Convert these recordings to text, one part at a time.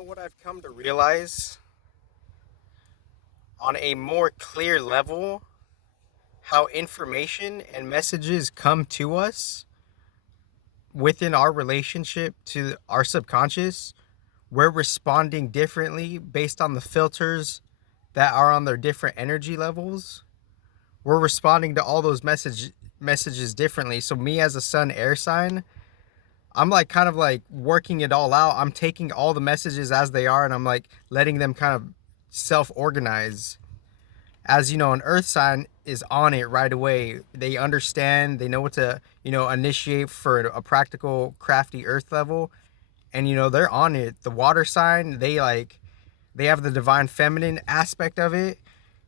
What I've come to realize on a more clear level, how information and messages come to us within our relationship to our subconscious. We're responding differently based on the filters that are on their different energy levels. We're responding to all those messages differently. So me as a sun air sign, I'm like kind of like working it all out. I'm taking all the messages as they are and I'm like letting them kind of self organize. As you know, an earth sign is on it right away. They understand, they know what to, initiate for a practical, crafty earth level. And they're on it. The water sign, they have the divine feminine aspect of it,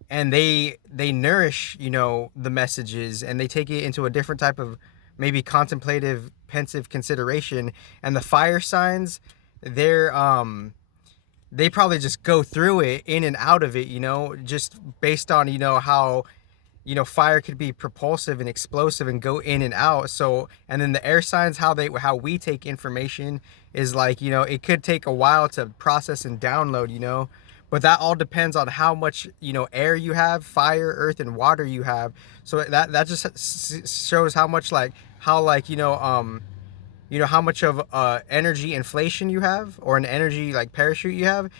and they nourish, the messages, and they take it into a different type of maybe contemplative, pensive consideration. And the fire signs, they're they probably just go through it, in and out of it, just based on, how, fire could be propulsive and explosive and go in and out. So, and then the air signs, how we take information is like, it could take a while to process and download, but that all depends on how much, air you have, fire, earth, and water you have. So that just shows how much how much of energy inflation you have, or an energy like parachute you have,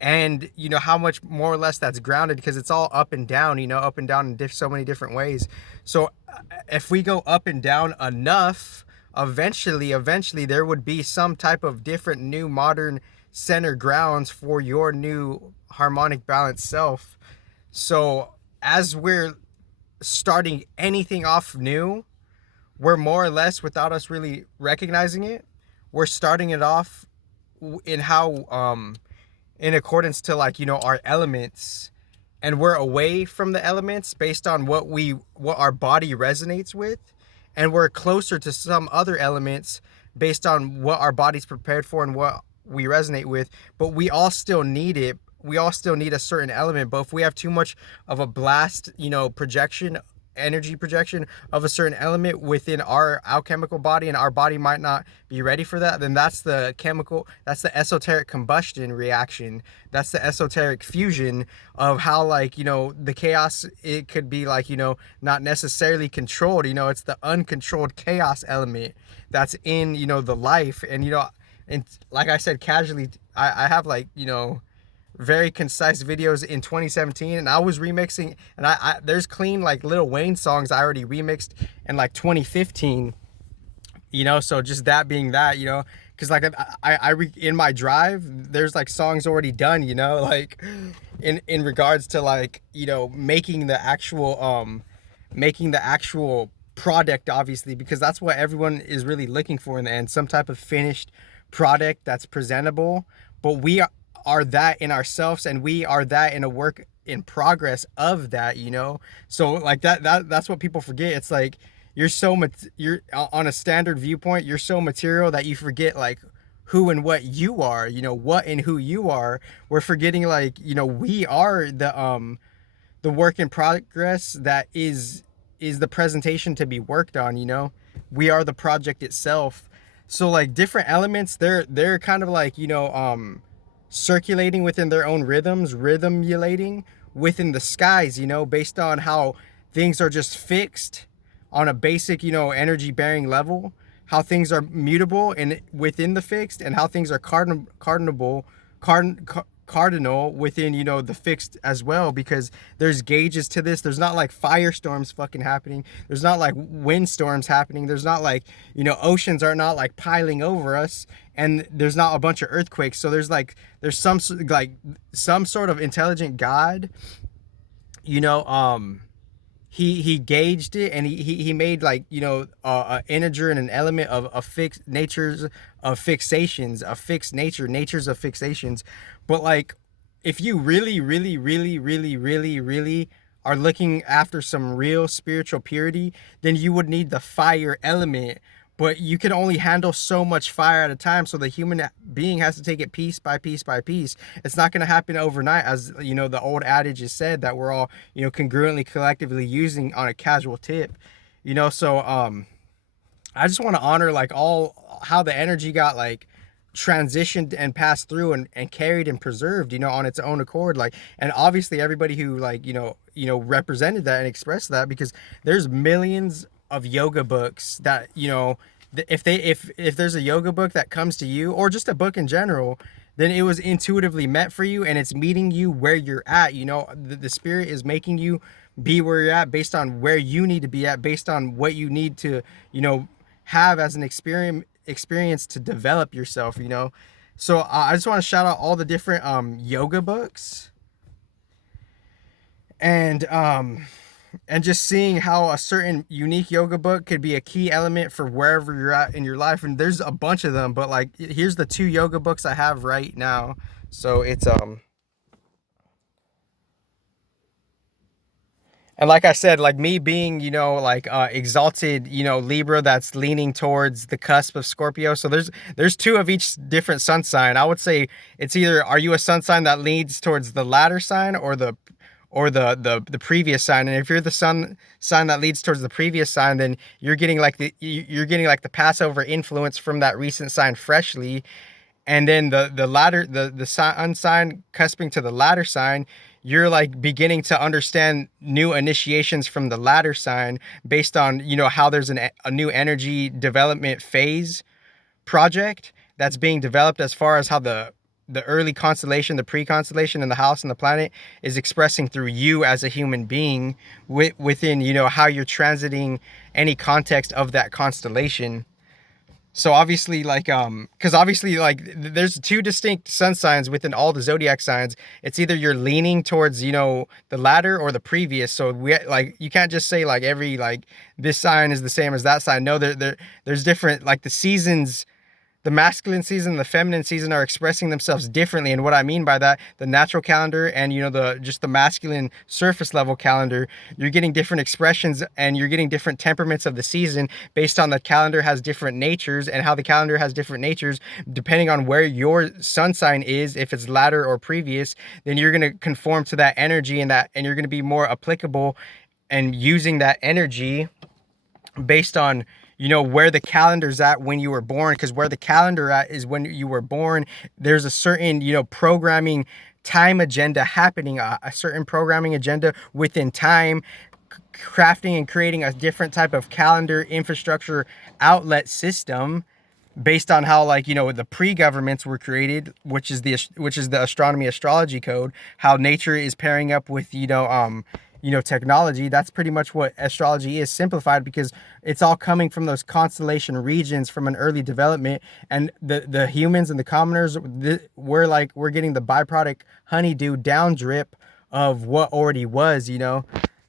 and how much more or less that's grounded, because it's all up and down, up and down in so many different ways. So if we go up and down enough, eventually there would be some type of different new modern center grounds for your new harmonic balanced self. So as we're starting anything off new, we're more or less, without us really recognizing it, we're starting it off in how in accordance to our elements, and we're away from the elements based on what our body resonates with, and we're closer to some other elements based on what our body's prepared for and what we resonate with. But we all still need it. We all still need a certain element. But if we have too much of a blast, energy projection of a certain element within our alchemical body, and our body might not be ready for that, then that's the esoteric combustion reaction. That's the esoteric fusion of how the chaos, it could be not necessarily controlled. It's the uncontrolled chaos element that's in the life. And like I said casually, I have very concise videos in 2017, and I was remixing, and I there's clean Lil Wayne songs I already remixed in 2015, so just that being that, because in my drive there's songs already done, in regards to making the actual product, obviously, because that's what everyone is really looking for in the end, some type of finished product that's presentable. But we are that in ourselves, and we are that in a work in progress of that, so that's what people forget. It's you're on a standard viewpoint, you're so material that you forget who and what you are, what and who you are. We're forgetting we are the work in progress that is the presentation to be worked on. We are the project itself. So different elements, they're kind of circulating within their own rhythmulating within the skies, based on how things are just fixed on a basic, energy bearing level, how things are mutable and within the fixed, and how things are cardinal within, the fixed as well, because there's gauges to this. There's not firestorms fucking happening. There's not windstorms happening. There's not oceans are not piling over us, and there's not a bunch of earthquakes. So there's some sort of intelligent God, he gauged it, and he made an integer and an element of fixed natures of fixations, of fixed natures of fixations. But if you really are looking after some real spiritual purity, then you would need the fire element. But you can only handle so much fire at a time, so the human being has to take it piece by piece by piece. It's not going to happen overnight, as the old adage is said, that we're all congruently collectively using on a casual tip. So I just want to honor all how the energy got transitioned and passed through and carried and preserved, on its own accord. Like, and obviously everybody who like, represented that and expressed that, because there's millions of yoga books that, if there's a yoga book that comes to you, or just a book in general, then it was intuitively meant for you, and it's meeting you where you're at. The spirit is making you be where you're at based on where you need to be at, based on what you need to, have as an experience to develop yourself. So I just want to shout out all the different yoga books, and just seeing how a certain unique yoga book could be a key element for wherever you're at in your life. And there's a bunch of them, but like, here's the 2 yoga books I have right now. So it's and like I said, like me being, exalted, Libra, that's leaning towards the cusp of Scorpio. So there's 2 of each different sun sign. I would say it's either, are you a sun sign that leans towards the latter sign, or the previous sign? And if you're the sun sign that leads towards the previous sign, then you're getting like the Passover influence from that recent sign freshly. And then the latter, the sun sign cusping to the latter sign, you're like beginning to understand new initiations from the latter sign, based on, how there's a new energy development phase project that's being developed, as far as how the early constellation, the pre-constellation, and the house and the planet is expressing through you as a human being within, how you're transiting any context of that constellation. So obviously, there's 2 distinct sun signs within all the zodiac signs. It's either you're leaning towards, the latter or the previous. So you can't just say like every, this sign is the same as that sign. No, there's different, like the seasons. The masculine season and the feminine season are expressing themselves differently. And what I mean by that, the natural calendar and, the masculine surface level calendar, you're getting different expressions, and you're getting different temperaments of the season based on the calendar has different natures, and how the calendar has different natures, depending on where your sun sign is. If it's latter or previous, then you're going to conform to that energy, and you're going to be more applicable and using that energy based on, where the calendar's at when you were born. Because where the calendar at is when you were born, there's a certain, programming time agenda happening, a certain programming agenda within time, crafting and creating a different type of calendar infrastructure outlet system based on how, the pre-governments were created, which is the astronomy astrology code, how nature is pairing up with, technology. That's pretty much what astrology is, simplified, because it's all coming from those constellation regions from an early development. And the humans and the commoners, we're getting the byproduct honeydew down drip of what already was.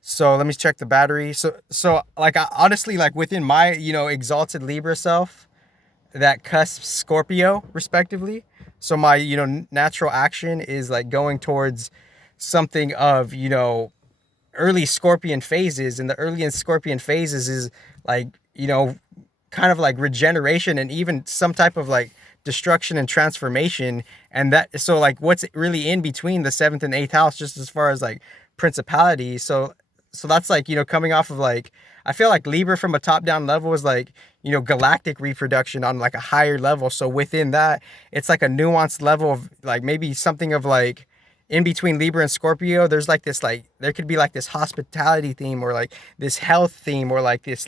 So let me check the battery. So I honestly, within my, exalted Libra self, that cusps Scorpio respectively. So my, natural action is going towards something of, early Scorpion phases. And the early Scorpion phases is kind of regeneration, and even some type of destruction and transformation. And that, so what's really in between the 7th and 8th house, just as far as principality. So that's coming off of I feel like Libra from a top down level is galactic reproduction on a higher level. So within that, it's a nuanced level of maybe something of in between Libra and Scorpio, there's this there could be this hospitality theme, or this health theme, or this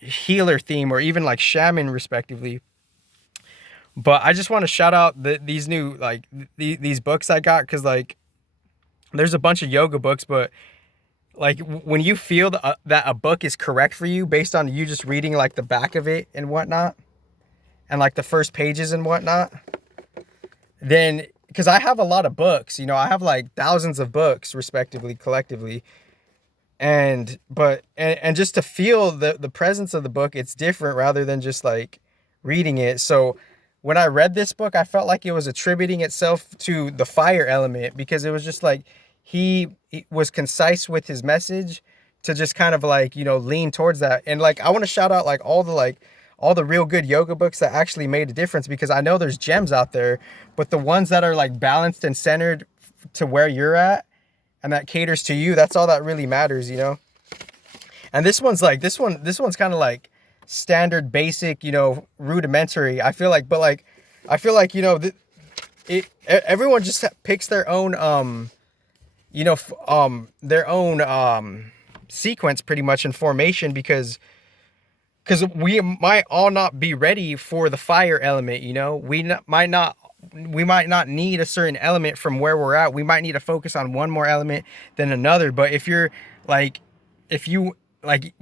healer theme, or even shaman respectively. But I just want to shout out these new these books I got, because there's a bunch of yoga books, but when you feel that a book is correct for you based on you just reading the back of it and whatnot, and the first pages and whatnot, then, because I have a lot of books, I have thousands of books respectively, collectively. And just to feel the presence of the book, it's different rather than just reading it. So when I read this book, I felt like it was attributing itself to the fire element, because it was just he was concise with his message to just kind of lean towards that. And I want to shout out all the real good yoga books that actually made a difference, because I know there's gems out there, but the ones that are balanced and centered to where you're at and that caters to you, that's all that really matters. And this one's kind of standard, basic, rudimentary. I feel like, but like, I feel like, everyone just picks their own, their own sequence pretty much in formation, because we might all not be ready for the fire element. We might not need a certain element from where we're at. We might need to focus on one more element than another. But if you're like, if you like,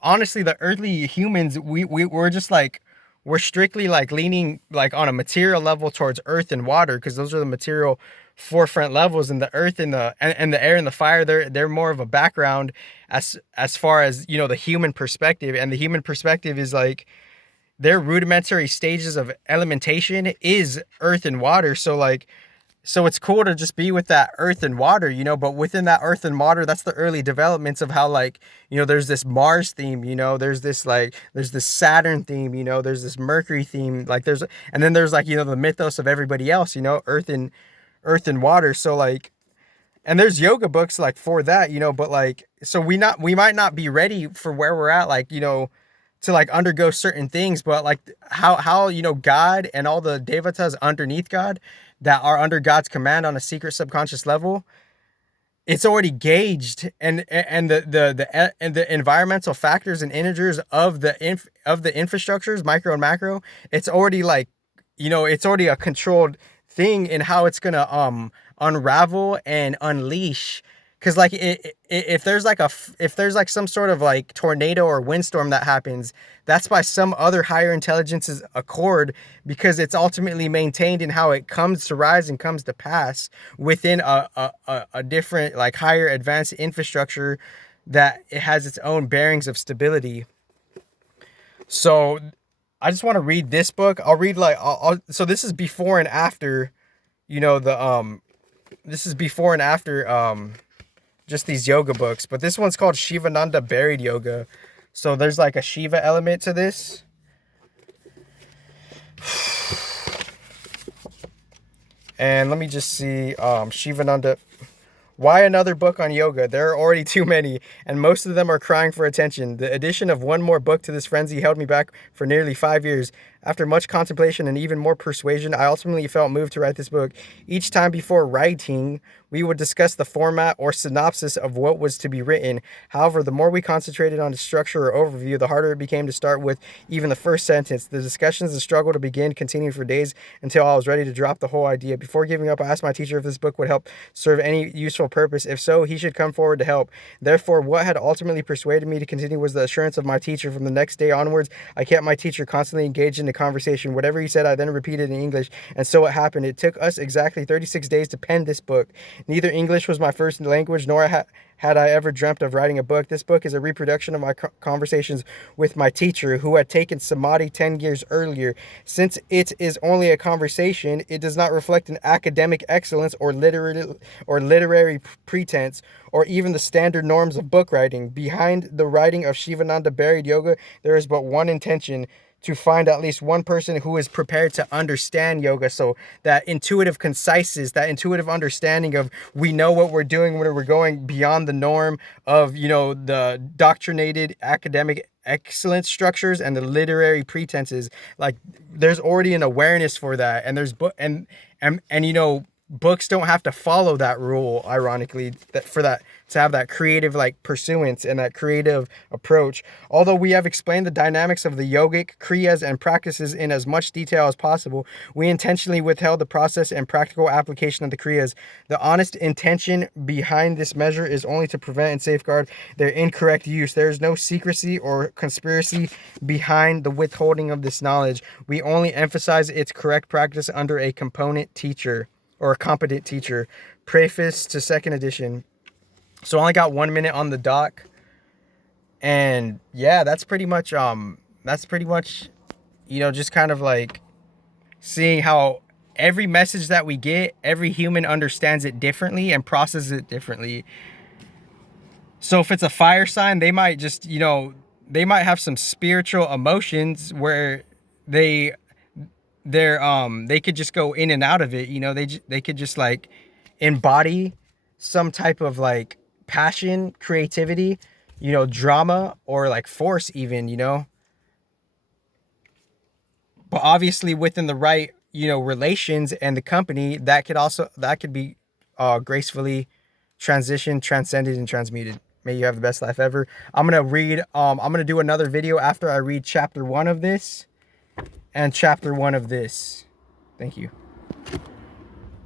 honestly, the earthly humans, we're just like, we're strictly like leaning like on a material level towards earth and water, because those are the material forefront levels, and the earth and the air and the fire, they're more of a background as far as the human perspective. And the human perspective is like, their rudimentary stages of elementation is earth and water. So it's cool to just be with that earth and water, but within that earth and water, that's the early developments of how, like, there's this Mars theme, there's this Saturn theme, there's this Mercury theme, and then there's like, the mythos of everybody else, earth and water. So like, and there's yoga books like for that, but like, so we might not be ready for where we're at, like, to like undergo certain things, but like how God and all the devatas underneath God that are under God's command on a secret subconscious level, it's already gauged, and the environmental factors and integers of the infrastructures, micro and macro, it's already like, it's already a controlled thing in how it's gonna unravel and unleash. Because like, if there's like some sort of like tornado or windstorm that happens, that's by some other higher intelligence's accord, because it's ultimately maintained in how it comes to rise and comes to pass within a different, like, higher advanced infrastructure, that it has its own bearings of stability. So I just want to read this book. I'll read like, so this is before and after, this is before and after just these yoga books, but this one's called Shivananda Buried Yoga. So there's like a Shiva element to this. And let me just see, Shivananda. Why another book on yoga? There are already too many, and most of them are crying for attention. The addition of one more book to this frenzy held me back for nearly 5 years. After much contemplation and even more persuasion, I ultimately felt moved to write this book. Each time before writing, we would discuss the format or synopsis of what was to be written. However, the more we concentrated on the structure or overview, the harder it became to start with even the first sentence. The discussions and struggle to begin continued for days until I was ready to drop the whole idea. Before giving up, I asked my teacher if this book would help serve any useful purpose. If so, he should come forward to help. Therefore, what had ultimately persuaded me to continue was the assurance of my teacher. From the next day onwards, I kept my teacher constantly engaged in the conversation. Whatever he said, I then repeated in English, and so it happened. It took us exactly 36 days to pen this book. Neither English was my first language, nor had I ever dreamt of writing a book. This book is a reproduction of my conversations with my teacher, who had taken Samadhi 10 years earlier. Since it is only a conversation, it does not reflect an academic excellence or literary pretense, or even the standard norms of book writing. Behind the writing of Shivananda Buried Yoga, there is but one intention: to find at least one person who is prepared to understand yoga. So that intuitive conciseness, that intuitive understanding of, we know what we're doing when we're going beyond the norm of, the doctrinated academic excellence structures and the literary pretenses. Like, there's already an awareness for that. And there's books don't have to follow that rule, ironically, to have that creative, like, pursuance and that creative approach. Although we have explained the dynamics of the yogic kriyas and practices in as much detail as possible, we intentionally withheld the process and practical application of the kriyas. The honest intention behind this measure is only to prevent and safeguard their incorrect use. There is no secrecy or conspiracy behind the withholding of this knowledge. We only emphasize its correct practice under a competent teacher. Preface to second edition. So I only got 1 minute on the dock. And yeah, that's pretty much, just kind of like seeing how every message that we get, every human understands it differently and processes it differently. So if it's a fire sign, they might just, they might have some spiritual emotions where they could just go in and out of it. They could just like embody some type of like passion, creativity, drama, or like force even, But obviously within the right, relations and the company, that could be gracefully transitioned, transcended, and transmuted. May you have the best life ever. I'm gonna do another video after I read chapter 1 of this and chapter 1 of this. Thank you.